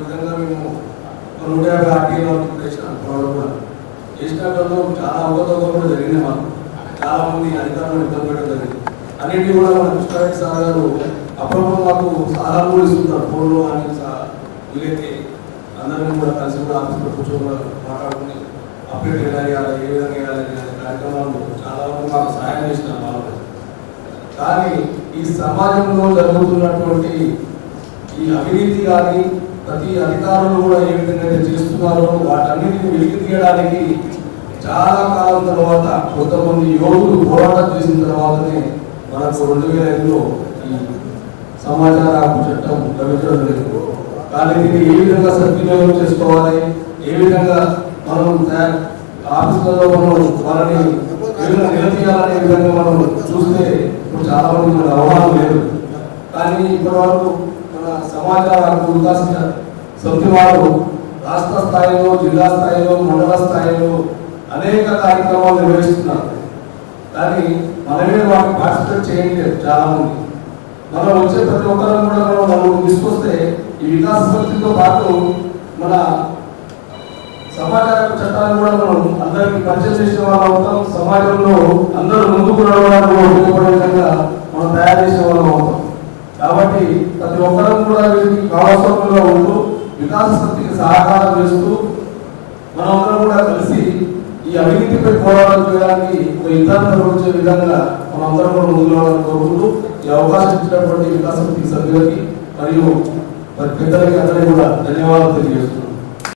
విధంగా మేము 150 ఆర్టీలో కూడా చేసినట్టు చాలా అవగతలు కూడా జరిగినాయి. మాకు చాలా మంది అధికారులు ఇబ్బంది పెట్టడం జరిగింది. అన్నింటినీ కూడా మన కృష్ణారెడ్డి సార్ గారు అప్పుడప్పుడు మాకు సలహాలు కూడా ఇస్తుంటారు. ఫోన్లో అని వీలైతే అందరినీ కూడా కలిసి కూడా ఆఫీస్లో కూర్చొని మాట్లాడుకుని అప్డేట్ ఎలా చేయాలి, ఏ విధంగా వేయాలి అనే కార్యక్రమాలు చాలా వరకు మాకు సహాయం చేసిన వాళ్ళు. కానీ ఈ సమాజంలో జరుగుతున్నటువంటి ఈ అవినీతి కానీ ప్రతి అధికారులు కూడా ఏ విధంగా చేస్తున్నారో వాటన్నిటిని వెలికి తీయడానికి చాలా కాలం తర్వాత కొంతమంది యోగులు పోరాటం చేసిన తర్వాతనే మనకు 2005లో ఈ సమాచార హక్కు చట్టం లభించడం జరిగింది. కానీ దీన్ని ఏ విధంగా సద్వినియోగం చేసుకోవాలి, ఏ విధంగా మనం ఆఫీసులలో మనం వాళ్ళని నిలదీయాలనే విధంగా మనం చూస్తే ఇప్పుడు చాలా మంది మనకు అవగాహన లేదు. కానీ ఇప్పటి వరకు మన సమాచార హక్కు వికాస సమితి వారు రాష్ట్ర స్థాయిలో, జిల్లా స్థాయిలో, మండల స్థాయిలో అనేక కార్యక్రమాలు నిర్వహిస్తున్నారు. కానీ మనమే వాటిని పార్టిసిపేట్ చేయట్లేదు. చాలా మంది మనం వచ్చే ప్రతి ఒక్కరం కూడా మనం తీసుకొస్తే ఈ వికాస సమితితో పాటు మన సమాచార చట్టాన్ని కూడా మనం అందరికి పరిచయం చేసిన వాళ్ళు అవుతాం. సమాజంలో అందరూ ముందుకు నడవడానికి ఉపయోగపడే విధంగా మనం తయారు చేసే వాళ్ళం అవుతాం. కాబట్టి ప్రతి ఒక్కరం కూడా వీరికి భాగస్వామ్యంగా ఉంటూ వికాస సమితికి సహకారం చేస్తూ మనమందరం కూడా కలిసి ఈ అవినీతిపై పోరాటం చేయడానికి ఒక యుద్ధాన్ని వచ్చే విధంగా మనందరం కూడా ముందుకు రావాలని కోరుకుంటూ ఈ అవకాశం ఇచ్చినటువంటి వికాస సమితి సభ్యులకి మరియు పెద్దలకి అందరికీ కూడా ధన్యవాదాలు తెలియజేస్తున్నాం.